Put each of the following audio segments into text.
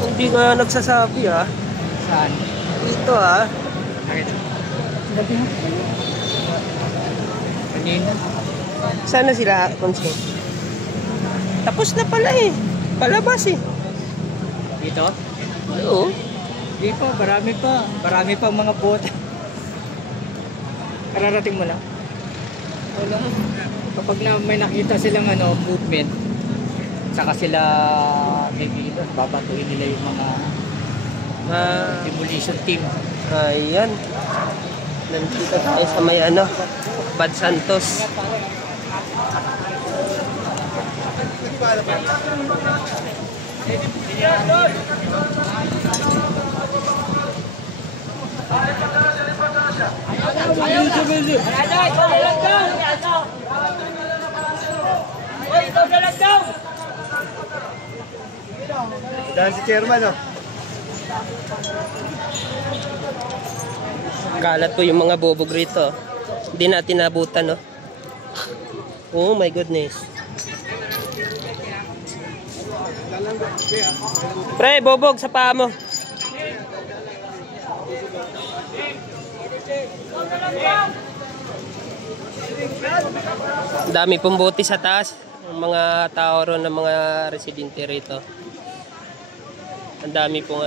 Hindi nga nagsasabi ha. Saan? Dito ha. Gabi mo? Kanina. Sana sila, Konseng? Tapos na pala eh. Palabas eh. Dito? Oo. Di pa, marami pa. Marami pa mga boat. Kararating mo lang. Wala. Kapag may nakita silang movement, saka sila dito, babatuhin nila yung mga demolition team. Ayan. Nandito tayo sa may Bad Santos. Dahil si chairman, oh. Kalat po yung mga bobog rito. Hindi natin nabutan, no? Oh my goodness. Pre, bobog sa paa mo. Dami pong bote sa taas. Ang mga tao ron, ng mga residente rito. Ang dami pong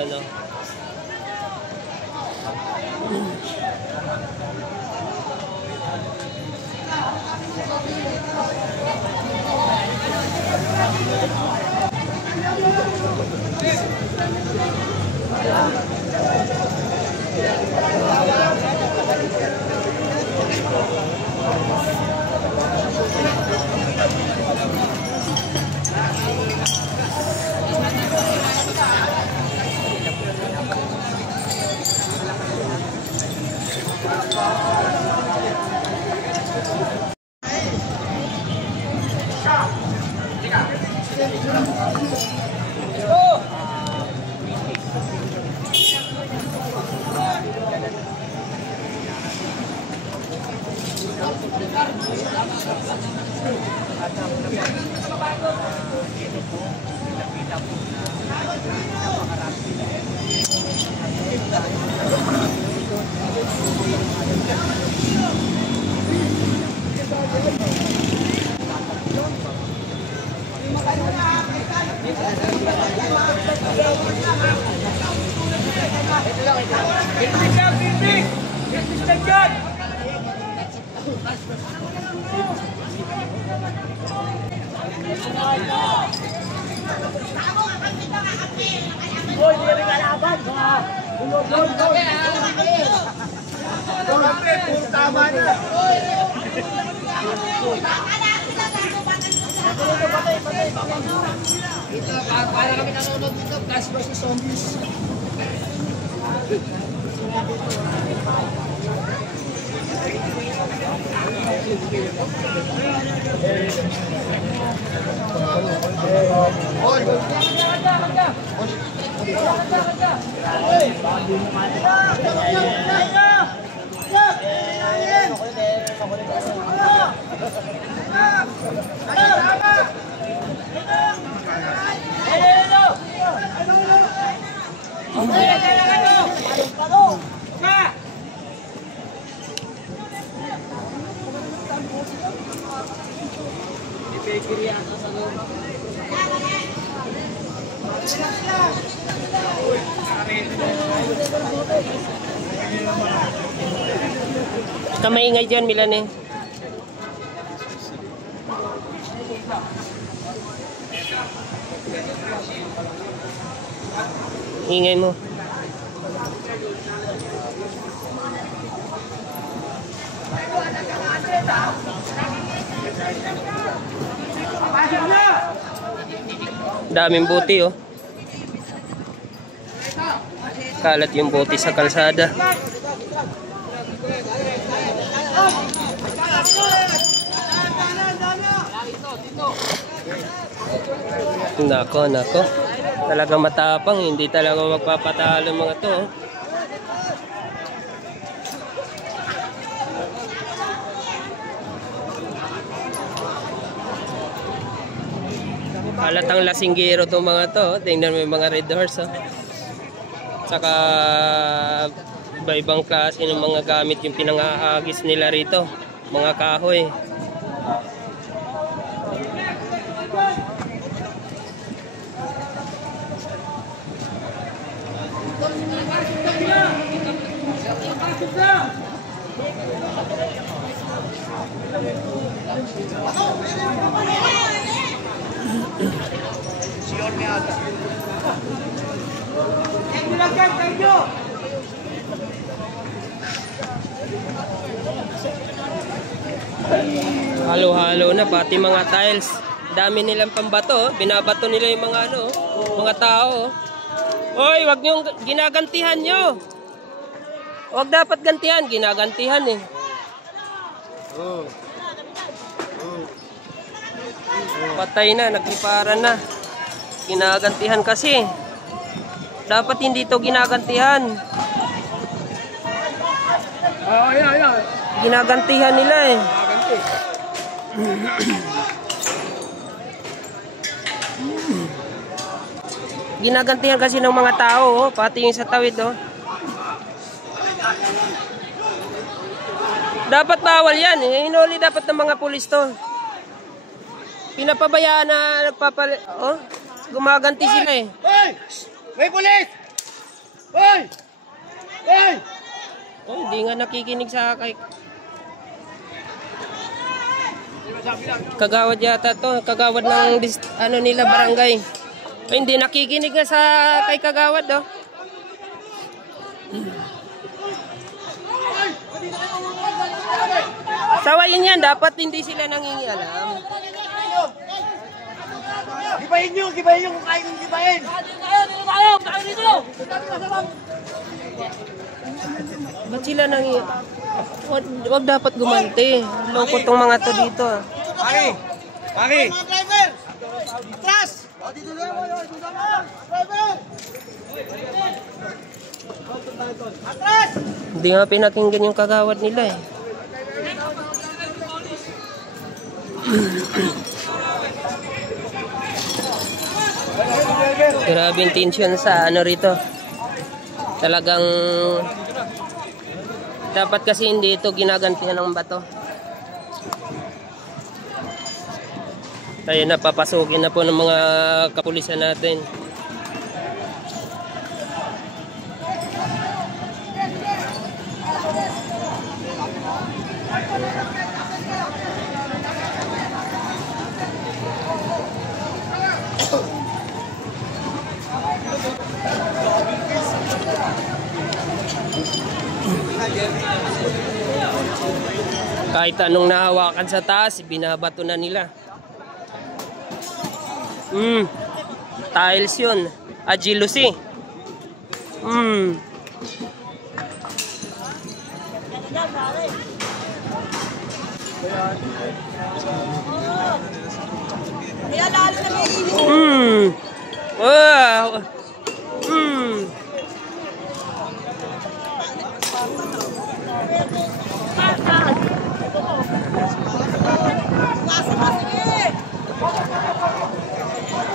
Ito, para kami nanonood dito, Plants vs. Zombies. Kamaingay dyan, Milan eh. Ingay mo. Daming buti oh. Kalat yung buti sa kalsada. Nako, nako. Talaga matapang, hindi talaga magpapatalo mga to. Halatang lasinggero itong mga to. Tingnan mo yung mga red horse. Oh. Saka iba-ibang klase ng mga gamit yung pinangahagis nila rito. Mga kahoy. Halo-halo na pati mga tiles. Dami nilang pambato, binabato nila yung mga ano, mga tao. Hoy, wag niyo ginagantihan niyo. Wag dapat gantihan, ginagantihan eh. Patay na, nagkiparan na. Ginagantihan kasi. Dapat hindi to ginagantihan. Ginagantihan nila eh. Ginagantihan kasi ng mga tao, oh, pati yung sa tawid, oh. Dapat bawal yan, eh. Hinuli dapat ng mga pulis to. Pinapabayaan na oh, gumaganti sila eh. Hoy! May pulis! Hoy! Hoy! Oh, hindi nga nakikinig sa kay kagawad yata to, kagawad ng ano nila barangay. Ay, hindi nakikinig nga sa kay kagawad, oh. Sawayin yan, dapat hindi sila nangingialam. Gibahin nyo kung kaya nyo gibahin. Ba't sila wag dapat gumanti. Loko tong mga to dito. Paki! Mga driver! Atras! Dito na mo! Driver! Atras! Hindi nga pinakinggan yung kagawad nila eh. Grabe yung tension sa ano rito. Talagang dapat kasi hindi ito ginagantihan ng bato. Tayo na, papasukin na po ng mga kapulisan natin. Kahit anong nahawakan sa taas, binabato na nila. Tiles yun. Agility. Wow.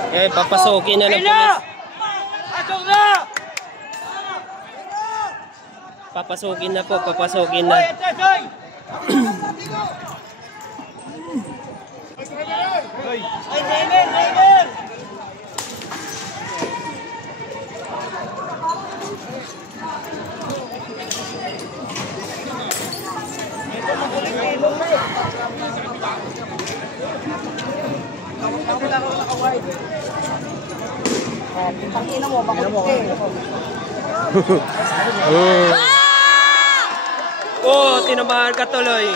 Eh, papasukin na ng pulis. Papasukin na po, papasukin na. Pangina mo, bakit? Oh, tinamaan ka tuloy.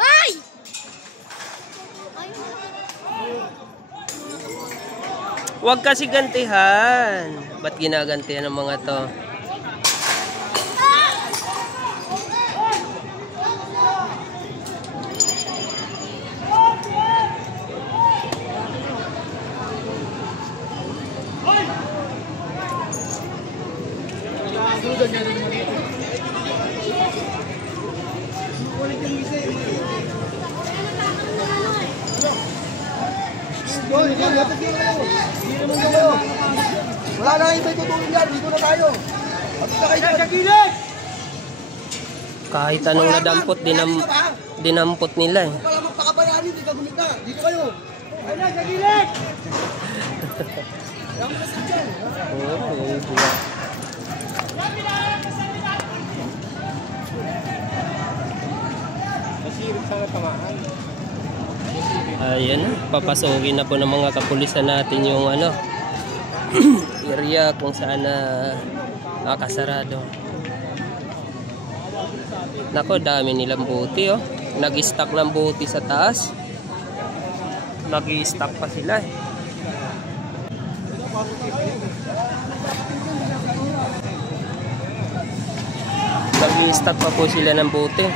Ay! Huwag kasi gantihan. Ba't ginagantihan ng mga to? Wala na iba tutulong yan. Dito na tayo. Sa gilid! Kahit anong nadampot, dinampot nila eh. Wala magpakabayani. Dito gumita. Dito kayo. Ayun na, sa gilid! Wala mo kasi dyan. Ayan na, papasukin na po ng mga kapulisan natin yung ano area kung saan na nakasarado. Nako, dami nilang buti oh. Nag-stack ng buti sa taas. Nag-stack pa sila eh. Nag-stack pa po sila ng buti.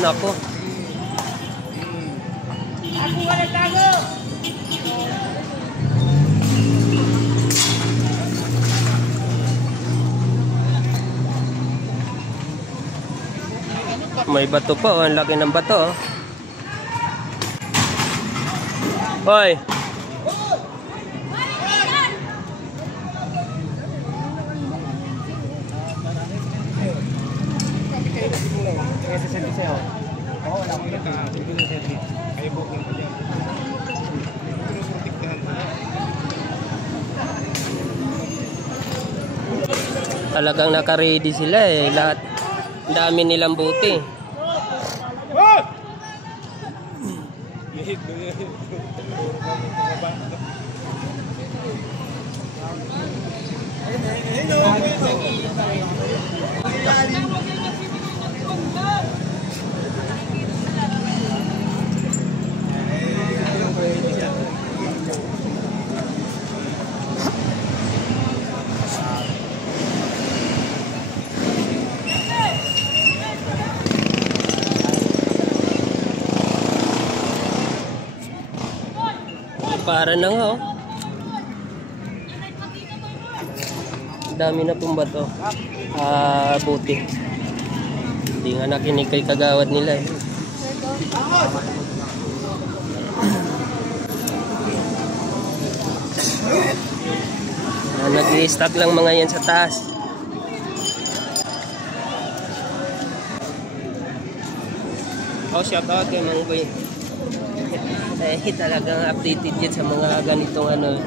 Nako. Ako wala tago! May bato pa oh. Ang laki ng bato oh. Hoy! Talagang naka-ready sila eh. Lahat, dami nilang buti. Para na nga oh. Dami na pong bato. Buti. Hindi nga nakinig kay kagawad nila eh. Nag-i-stack lang mga yan sa taas. Oh, shout out kay Mang Boy. Eh, talagang updated yan sa mga ganitong ano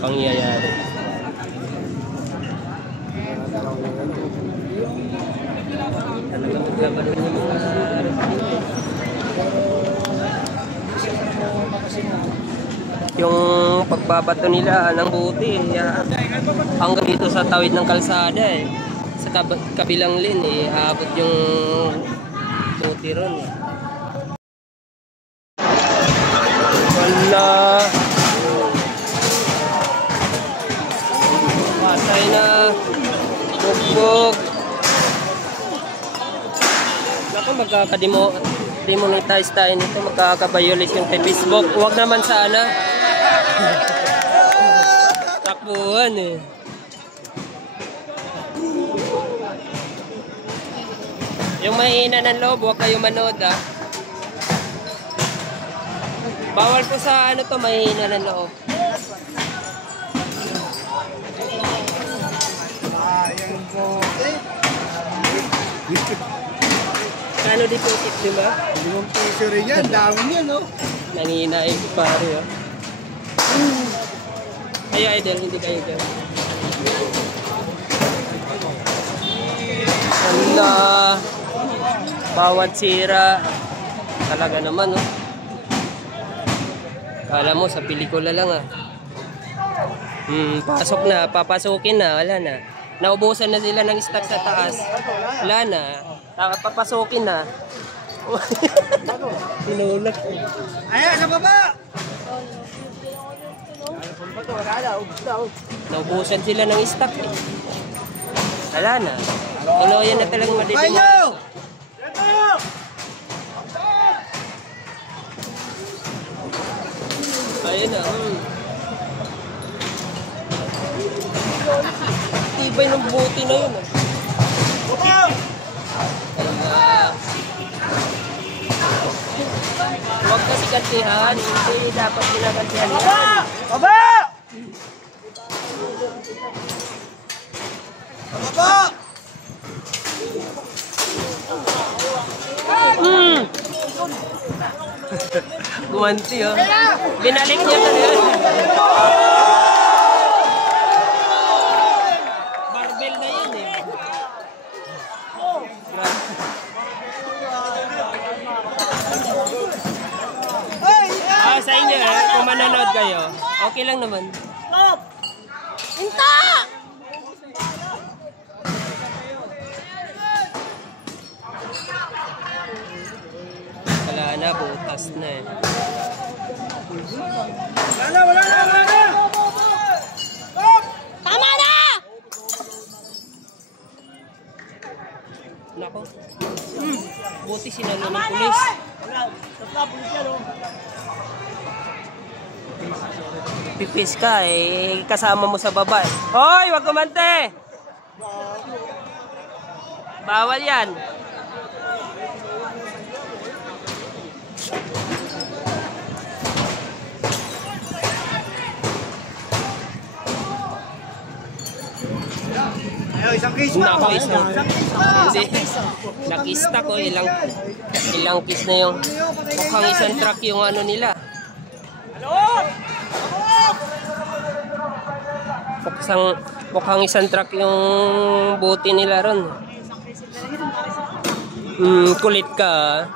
pangyayari. Talagang maglaban yung mga yung pagbabato nila ng buti hanggang dito sa tawid ng kalsada eh. Sa kabilang lane eh, aabot yung buti ron eh. Wala. Patay na. Bugbog. Naku, magkakademonetize tayo nito. Magkakabayolate yung kay Facebook. Huwag naman sana. Takbuhan eh. Yung mahina ng loob, huwag kayo manood ah. Bawal po sa ano to, mahina ng loob. Ano deposit, di ba? 5 piso rin yan, dami yan no? Nanginain pare oh. Ay idol, hindi kayo dyan. Allah. Bawat sira. Talaga naman oh. Kala mo sa pelikula lang ah. Pasok na, papasukin na, wala na. Naubusan na sila ng stock sa taas. Wala na. Papasukin na. Tinulak. Ayan, sa baba! Naubusan sila ng stock eh. Wala na. Tuloyan na talagang madidimos. Ayun na. Tibay ng buti na yun. ginagantihan. Hindi dapat ginagantihan yan. Baba! Baba! Gumanti oh. Binalik niya talaga. Barbell na yun eh. Sa inyo kung manonood kayo, okay lang naman. Hinta! Wala na, butas na eh. Wala na! Tama na! Nako. Buti sinalo ng pulis. Pipis ka eh, kasama mo sa baba. Hoy, wag kumante! Bawal yan. Ayaw, isang case pa. Nako, isang nakista ko, ilang kiss na yung mukhang isang truck yung ano nila. Mukhang isang truck yung bote nila ron. Kulit ka.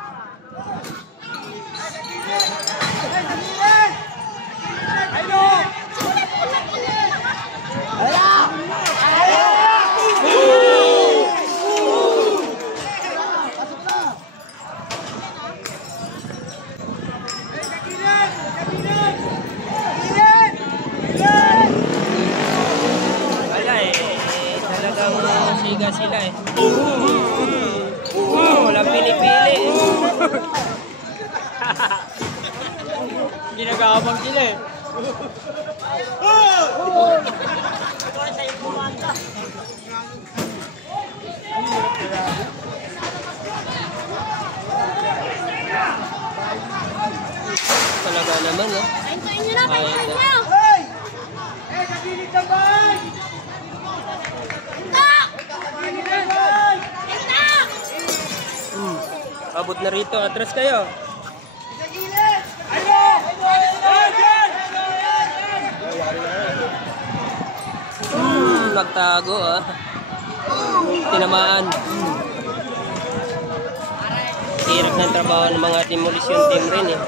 Siga sila eh. Walang pinipili. Ginagabang sila eh. Talaga naman no. Hintayin nyo na, hintayin nyo! Hey! Kapilit ng bahay! Hinta! Hinta! Abot na rito, atras kayo. Nagtago ah. Tinamaan. Hirap ng trabaho ng mga demolition team rin eh.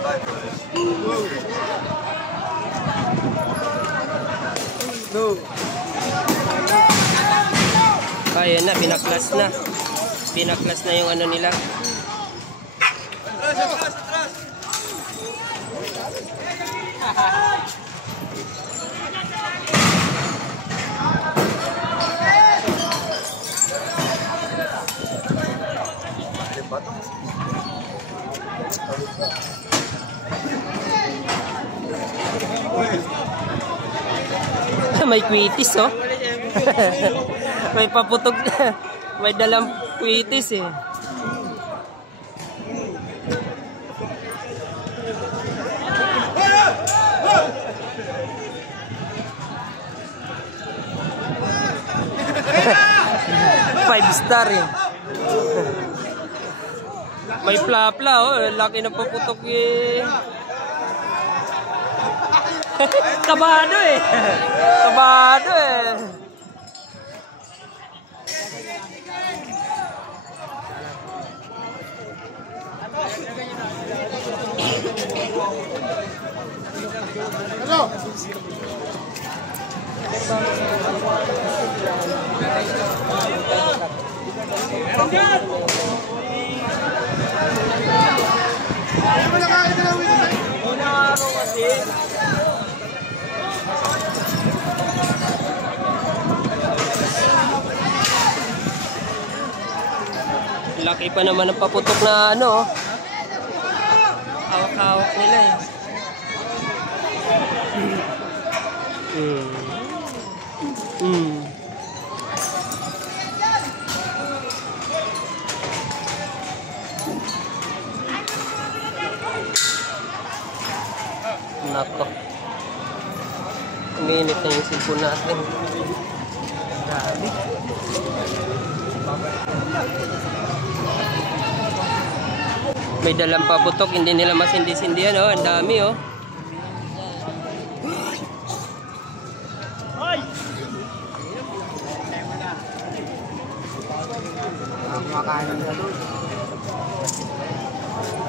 Kaya na, binaklas na. Binaklas na yung ano nila. May kwitis oh. May paputog na. May dalang kwitis eh. Five star eh. May plapla oh. Laki ng paputok eh. Kabado eh. Kabado eh. Ano? Laki pa naman ang paputok na ano. Hawak-hawak nila eh. Nako. Uminit na yung cellphone natin. Grabe. May dalang paputok, hindi nila masindi-sindihan, oh. Ang dami, oh.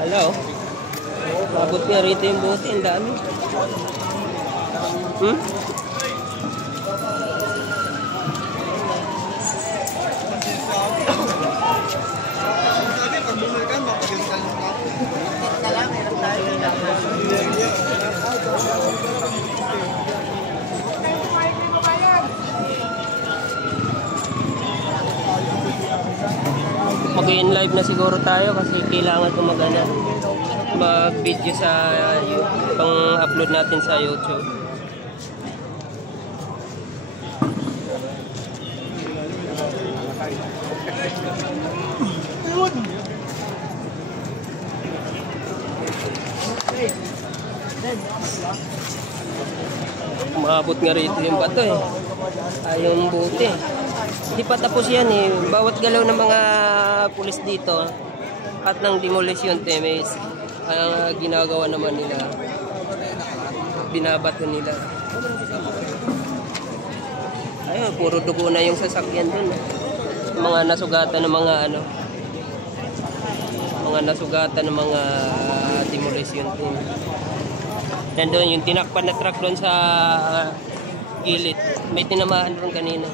Hello. Abot nga rito yung bote, ang dami. Mag-in live na siguro tayo kasi kailangan ko mag-video sa pang-upload natin sa YouTube. Umabot nga rito yung bato eh. Yung buti. Hindi pa tapos yan eh. Bawat galaw ng mga pulis dito at ng demolition team is ginagawa naman nila. Binabato nila. Ayun, puro dugo na yung sasakyan dun. Mga nasugatan ng mga mga nasugatan ng mga demolition team. Nandun yung tinakpan na truck doon sa gilid. May tinamaan doon kanina.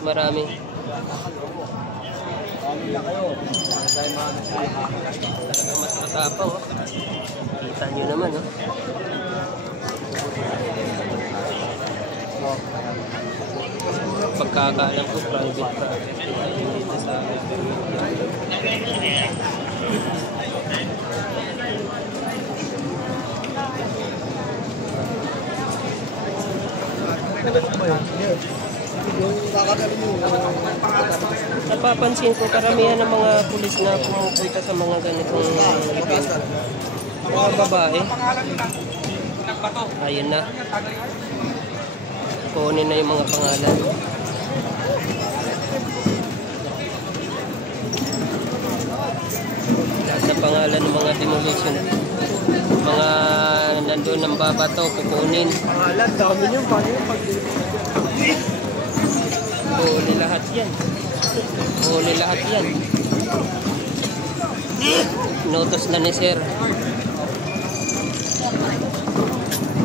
Marami. Talagang mas matapang, oh. Kita nyo naman, oh. Pagkakaalam ko, private project dito sa napapansin ko karamihan ng mga pulis na pumupunta sa mga ganitong event, mga babae. Ayun na, kunin na yung mga pangalan. Lahat ng pangalan ng mga demolition, mga nandun ng babato, kukunin. Pangalan, dami nyo. Paano yung Huli lahat yan. Huli lahat yan. Notos na ni sir.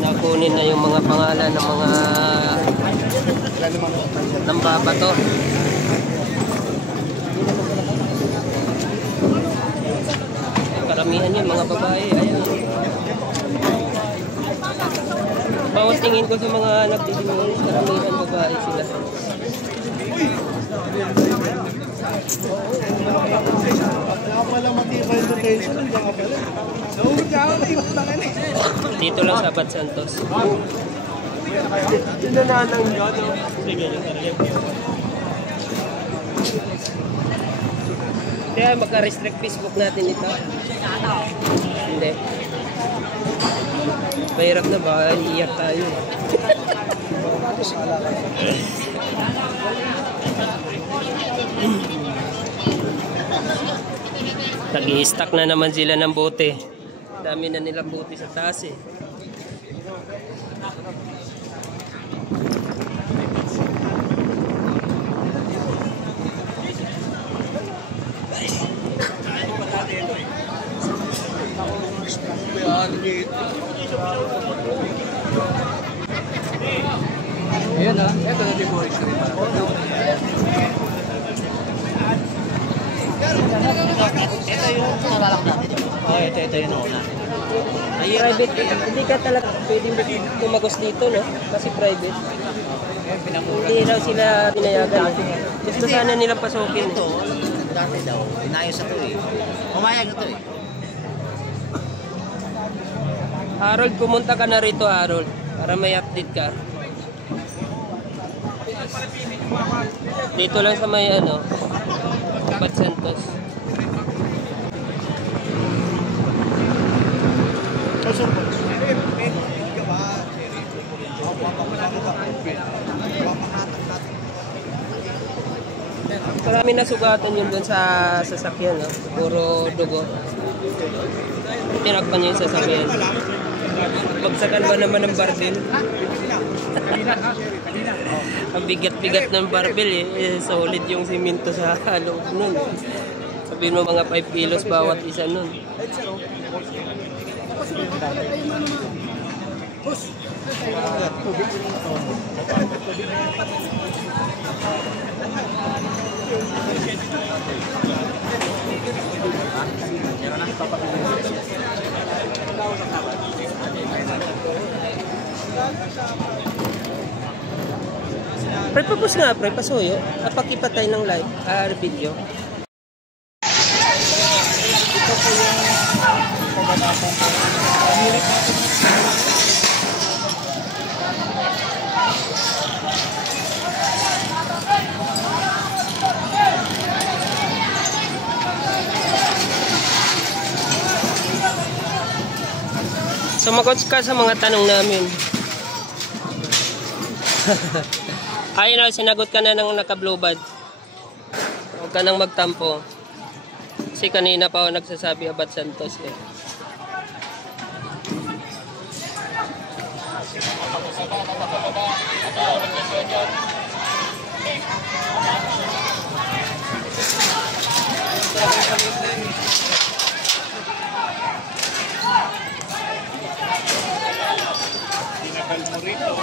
Nakunin na yung mga pangalan ng mga nambabato. Karamihan yan mga babae. Ayan. Bawat tingin ko sa mga nagdidemolish, karamihan babae sila. Dito lang sa Bat Santos. Kaya magka-restrict Facebook natin ito. Hindi. Mahirap na ba? Iiyak tayo. Nag-i-stack na naman sila ng bote. Dami na nilang bote sa taas eh. Ayan na, ito na demolish rin pala. Ito yung nalalak natin. Oo, ito yung nauna. Private, hindi ka talaga pwedeng tumagos dito, no? Kasi private. Hindi daw sila pinayagan. Gusto sana nilang pasukin. Ito, dati daw, inayos ako eh. Pumayag ito eh. Harold, pumunta ka na rito, Harold. Para may update ka. Dito lang sa may Bat Santos. Marami na sugatan yun doon sa sasakyan, no? Puro dugo. Tinakpan niya yung sasakyan. Pagsakan ba naman ng barbell? Ang bigat-bigat ng barbell eh. Solid yung simento sa loob nun. Sabihin mo mga 5 kilos bawat isa nun. Pre, pupus nga pre, pasuyo. Napakipatay ng live, video. Ito po yung pagkakataon ko. Sumagot ka sa mga tanong namin. Ayun na, sinagot ka na ng naka-blue badge. Huwag ka nang magtampo. Kasi kanina pa ako nagsasabi Abad Santos eh.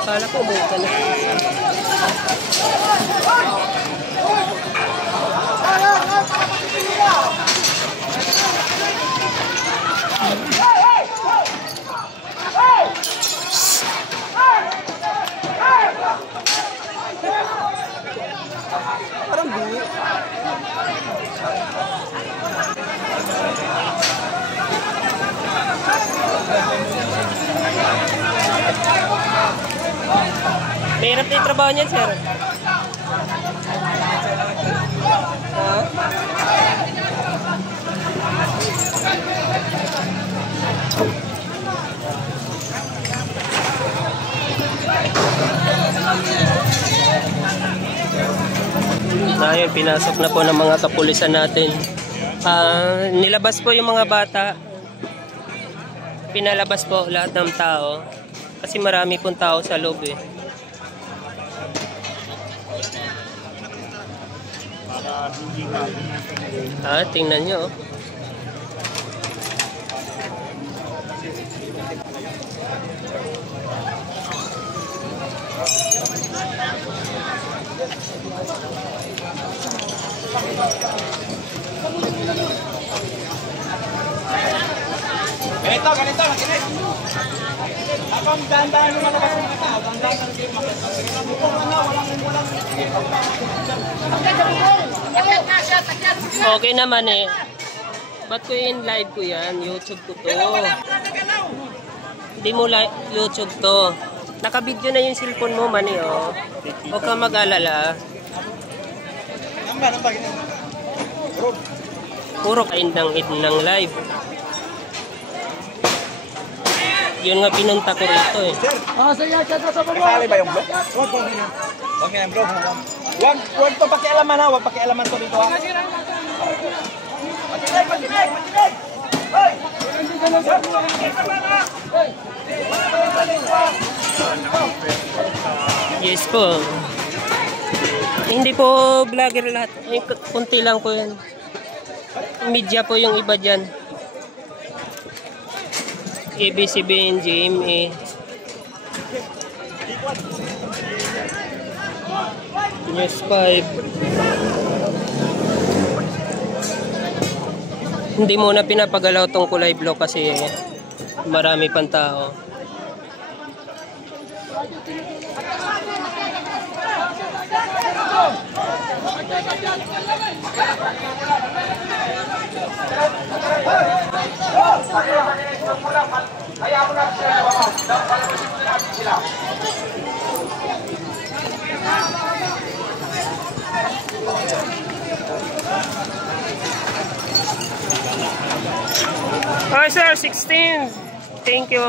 Kala ko umuwi ka na. Parang buwi. Mahirap na yung trabaho niyan, sir. Ha? Ayun, pinasok na po ng mga kapulisan natin. Nilabas po yung mga bata. Pinalabas po lahat ng tao. Kasi marami pong tao sa loob eh. Tingnan nyo. Ganito, makinig. Habang dahan-dahan yung malabas ng mga tao, dahan-dahan ng game market. Okay naman eh. Ba't ko in live ko yan? YouTube ko to. Hindi mo YouTube to. Naka-video na yung cellphone mo man eh oh. Huwag kang mag-alala. Puro kaindang-id ng live. Yun nga pinunta ko rito eh. Kasali ba yung vlog? Huwag nga yung vlog. Huwag to pakialaman ha. Huwag pakialaman to dito ha. Matinig! Hoy! Yes po. Hindi po vlogger lahat. Kunti lang po yan. Media po yung iba dyan. ABCBN, GMA. News 5. Hindi muna pinapagalaw tong kulay blue kasi marami pang tao. Oh sir, 16. Thank you.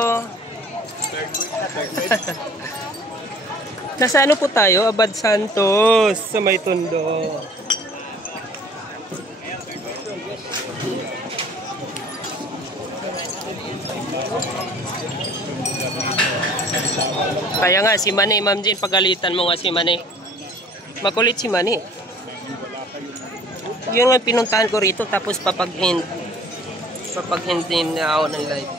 Nasa ano po tayo? Abad Santos sa may Tondo. Kaya nga si Manny, Ma'am Jean, pagalitan mo nga si Manny. Makulit si Manny. Yun nga pinuntahan ko rito tapos papag-end din na ako ng live.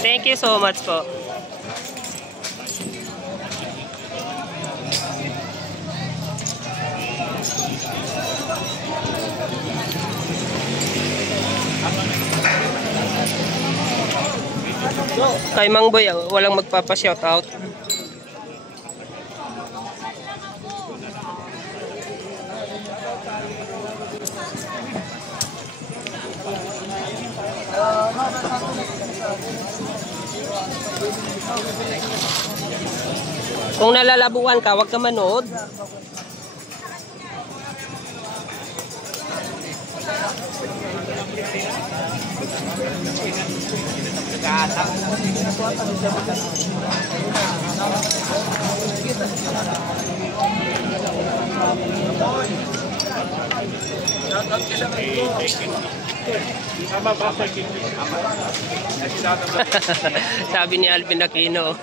Thank you so much po. Kay Mang Boy, walang magpapa-shoutout. Kung nalalabuan ka, wag ka manood. Sabi ni Alvin Aquino.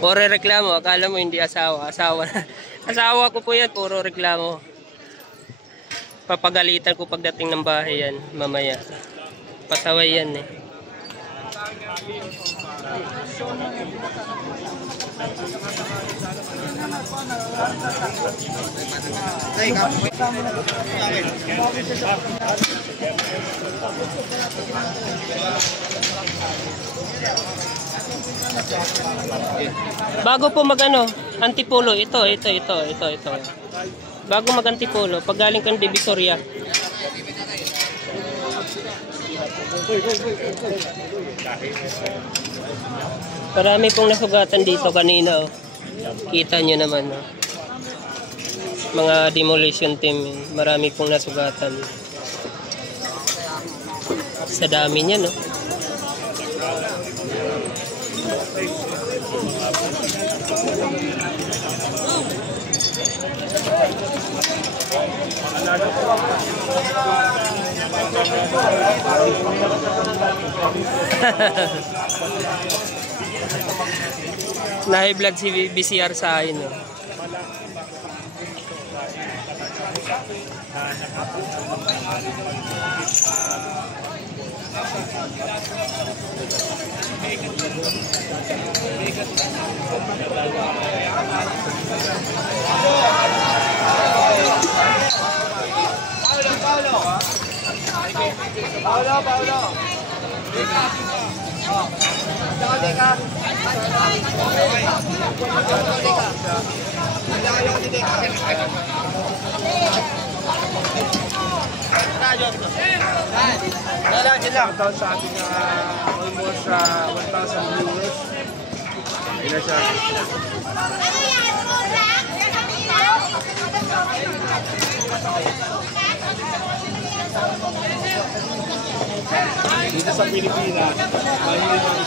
Puro reklamo, akala mo hindi asawa. Asawa ko po yan, puro reklamo. Papagalitan ko pagdating ng bahay yan, mamaya. Pasaway yan eh. Bago po magano, antipolo, ito. Bago mag-antipolo, pag galing kang Divisoria. Marami pong nasugatan dito kanina. Oh. Kita nyo naman. Oh. Mga demolition team. Marami pong nasugatan. Sa dami niya, no? Na-high blood si BCR sa akin. No? Paulo. Shoutout sa ating almost 1,000 viewers. Ina siya. Dito sa Pilipinas, mahilig ang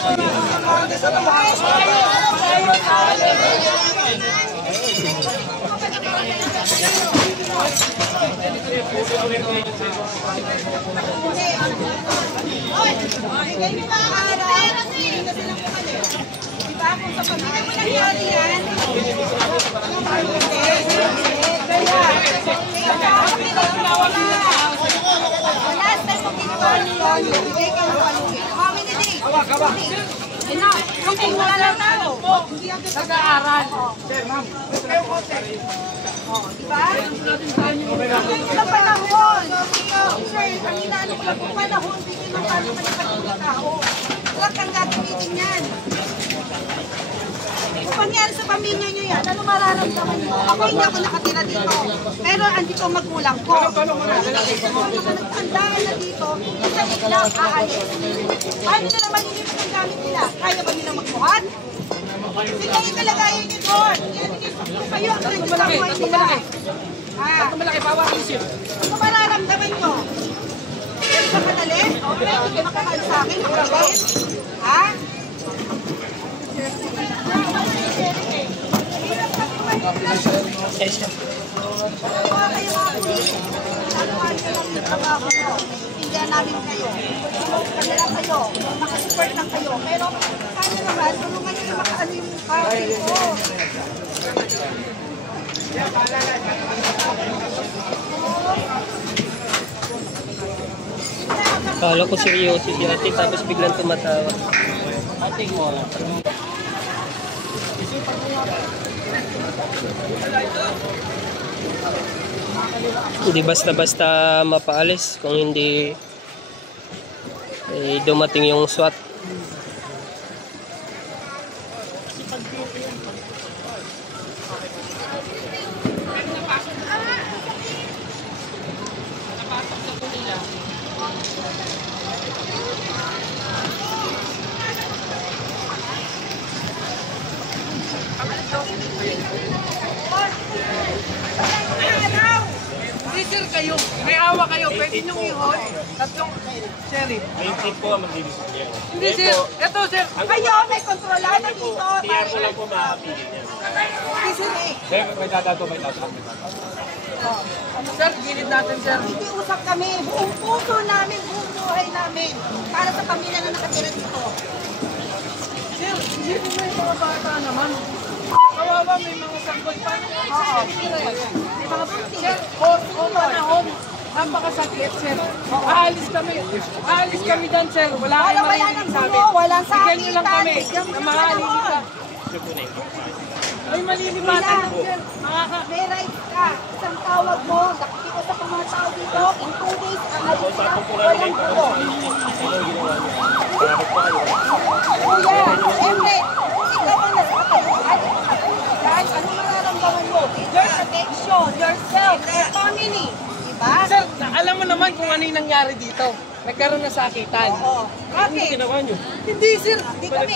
Okay, wala lang tao. Nag-aaral. Diba? Ang panahon. Sir, ang inaano ko lang kung panahon, bigyan ng paano manipagulong tao. Huwag kang gagamitin yan. Kung mangyari sa pamilya nyo yan, ano mararamdaman nyo? Ako hindi ako nakatira dito. Pero andito ang magulang ko. Nagtandaan na dito, isa nila aalis. Paano na naman yung gamit nila? Kaya ba nilang magbuhat? Sila yung kalagayan nyo doon. Kayo ang nagsasabuhay nila. Ano malaki, bawang isip. Ano mararamdaman naman nyo? Ganun ba kadali? Okay, hindi kayo makamahal sa akin. Makakit. Ha? Pindihan namin kayo. Kanila kayo. Makasupport lang kayo. Pero sana naman, tulungan nyo yung makaano yung party ko. Kala ko seryoso si ate tapos biglang tumatawa. Hindi basta-basta mapaalis kung hindi dumating yung SWAT. Hindi sir kayo, may awa kayo, pwede nyo i-hold. Tatlong sherry. May tip po ang magbibigay niya. Hindi sir, eto sir. Kayo, may kontrolado dito. Tiyan ko lang po makakapili niya. Hindi sila eh. Sir, may dadato, may dadato. Sir, gilid natin sir. Nakikiusap kami, buong puso namin, buong buhay namin, para sa pamilya na nakatira dito. Sir, hindi po may mga bata naman. Kawawa, may mga sanggol pa. Oo. May mga buntis. Sir, o panahon. Napakasakit sir. Aalis kami dyan sir. Wala kayong Wala marinig nang sa amin. gulo, walang Bigyan nyo lang sakitan, kami. bigyan mo Na ng mahalilitan. Ay, malilimatan Wala. sir. May rights ka. Isang tawag mo, nakikiusap ang mga tao dito, in 2 days, aalis ka, walang gulo. Kuya, siyempre, ikaw ang nasa katayuan, ano mararamdaman mo? Your protection, yourself, your family. Diba? Sir, alam mo naman kung ano yung nangyari dito. Nagkaroon na sakitan. Oo. Bakit? Hindi sir. Hindi kami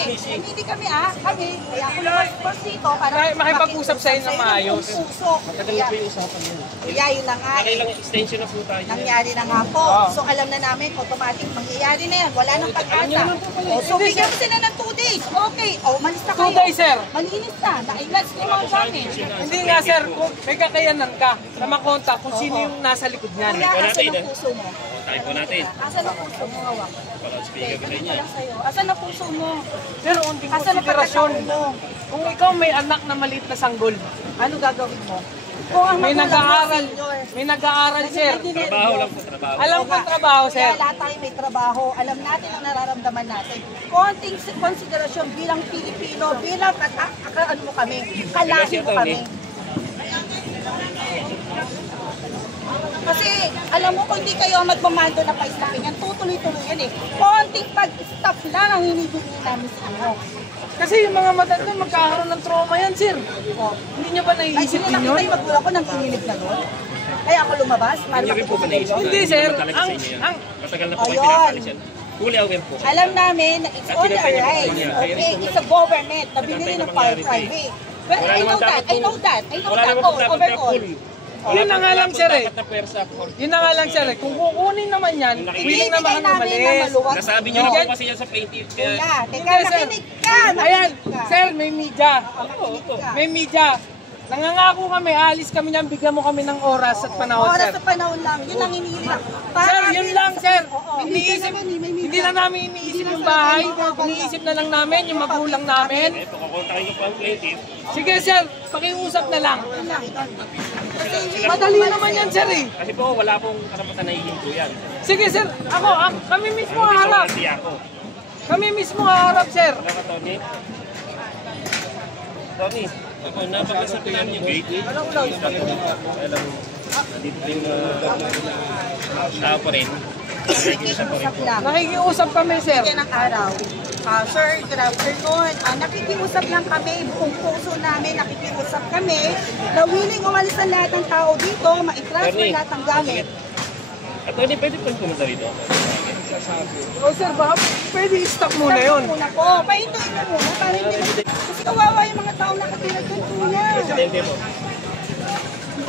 kami. Kaya ako lumas dito para Makipag-usap sa inyo ng maayos. Puso. Kaya yun na nga. Kailang extension na po tayo. Nangyari na nga po. So alam na namin, automatic mangyayari na yan. Wala nang pag-asa. So bigyan mo sila ng 2 days. Okay. Malis na kayo. 2 days sir. Malinis na. Nailas ko lang kami. Hindi nga sir, kung may kakayanan ka na makontak kung sino yung nasa likod niyan. Kaya asan ang puso mo? Tayo po natin. Asan ang puso mo? Hawak. Speaker ko Ito niya. lang sa'yo. Asan ang puso mo? Sir, unting Asan ang konsiderasyon. pagkakataon mo? Kung ikaw may anak na maliit na sanggol, Ano gagawin mo? Kung ang may magulang mo, nag-aaral, senior, may nag-aaral sir. Trabaho lang po, trabaho. Alam ko trabaho sir. Kaya lahat tayo may trabaho. Alam natin ang nararamdaman natin. Konting konsiderasyon bilang Pilipino, bilang ano mo kami, kalahi mo kami. Kasi alam mo kung di kayo magmamando na pa-stopin yan, tutuloy-tuloy yan eh. Konting pag-stop lang ang hinibigin namin sa inyo. Kasi yung mga matanda magkakaroon ng trauma yan sir. Hindi nyo ba Ay, naiisip sino yun? nakita yung magulang ko nang kinilig na doon? Kaya ako lumabas para Hindi rin po ba makipag-usap naisip kayo. Hindi, sir. Talaga sa inyo yan. Ang Matagal na po kayo Ayun. pinapaalis yan. Fully aware po. Alam namin na it's all their rights. Okay, it's a government na binili ng private. But Wala I know naman that, dapat I know that, Wala naman po dapat na overall. full. Yun na nga lang, sir, eh. Dapat na pwersa po. yun na nga lang sir, kung kukunin naman yan, willing Ibibigay naman kami namin ng umalis. maluwag. Nasabi niyo na po kasi yan sa plaintiff. Kuya, teka, Hindi, sir. makinig ka, Ayan, makinig ka. sir, may media. Makinig ka. May media. Nangangako kami, alis kami niyan, bigyan mo kami ng oras at panahon, Oras sir. sa panahon lang, yun ang hinihiling lang. Sir, yun lang, sir. Oo, Iniisip, may media. hindi na namin iniisip yung bahay. Iniisip na lang namin yung magulang namin. Ito, kukontakin niyo po ang plaintiff. Sige, sir, pakiusap na lang. Yun lang. Kasi Madali naman yan, sir, eh. Kasi po, wala pong karapatan na ihinto yan. Sige, sir. Kami mismo haharap. Hindi ako. Kami mismo haharap, sir. Wala ka, Tony? Tony, ako, napakasap yan yung gate. Alam, nandito din tao pa rin. nakikiusap lang. Nakikiusap kami, sir. Yan ang araw. Sir, good afternoon. Nakikiusap lang kami, buong puso namin, nakikiusap kami na willing umalis ang lahat ng tao dito, ma-transfer lahat ng gamit. At Tony, pwede po yung pumunta rito? O, sir, baka pwede i-stop muna yun. Muna po, pahintuin mo muna para hindi kasi kawawa yung mga tao nakatira doon, kuya. Presidente po.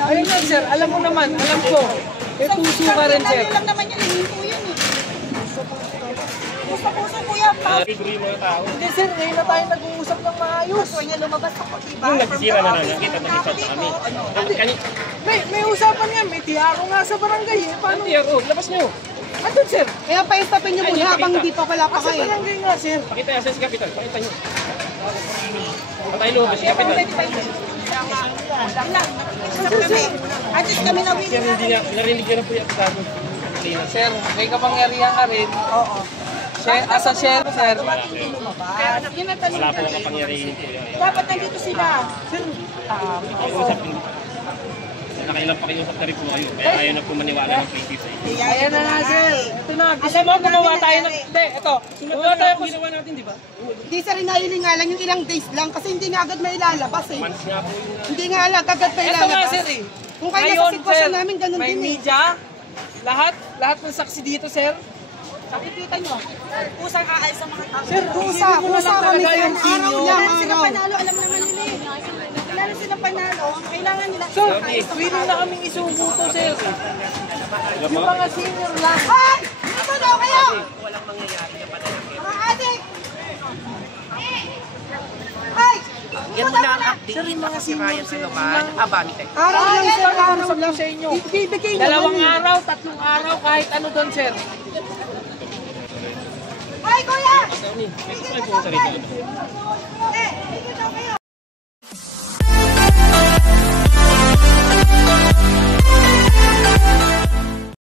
Ayun lang, sir. Alam mo naman, alam ko. puso ka rin, sir. lang naman yan, hininto yan eh. Puso kuya, pa. Hindi sir, ngayon na tayo nag-uusap ng maayos. Gusto niya lumabas ako, diba? Yung nagsisira na nakita kami. May usapan yan, may tiyaro nga sa barangay eh. Paano? Tiyaro, labas nyo. Andun sir. Kaya pa-istapin niyo muna habang hindi pa wala pa Sa kayo. barangay nga sir. Pakita yung sa kapital, pakita nyo. Patay loob, si kapital. At least kami na Sir, hindi niya, narinig niyo na po yung kapitado. Sir, may kapangyarihan ka rin. Oo. As a sheriff, sir. Yun ang tanong. Wala po ang kapangyarihan po yan. Dapat nandito sila. Nakailang pakiusap na rin po kayo. Kaya ayaw na po maniwala ng plaintiff sa inyo. Ayan na nga sir. Ito na. Gusto mo gumawa tayo ng... Hindi, ito. Gumawa tayo po. Ginawa natin, di ba? Hindi sa rin nailingalan yung ilang days lang kasi hindi nga agad may ilalabas eh. Months nga po yun. Hindi nga agad may Ito nga ilalabas. sir eh. Kung kaya sa Ngayon, sitwasyon sir, namin, ganun may din eh. media. Lahat ng saksi dito sir. Nakikita nyo, pusang aalis sa mga tao. Sir, Pusa kami talaga sir. yung team Araw nyo. lang, sila panalo, alam naman nila eh. Kailangan sila panalo, kailangan nila. Sir, willing na kaming isubo to sir. Yung mga senior lang. Ay! Ano daw kayo? Mga adik! Ay! Yan muna ang update dito kasi Ryan Siloban, Abante. Araw lang sir, araw Usap lang. lang sa inyo. Ibibigay Dalawang naman. araw, 3 araw, kahit ano doon sir. Ay, kuya! Ito po sa rito. Eh,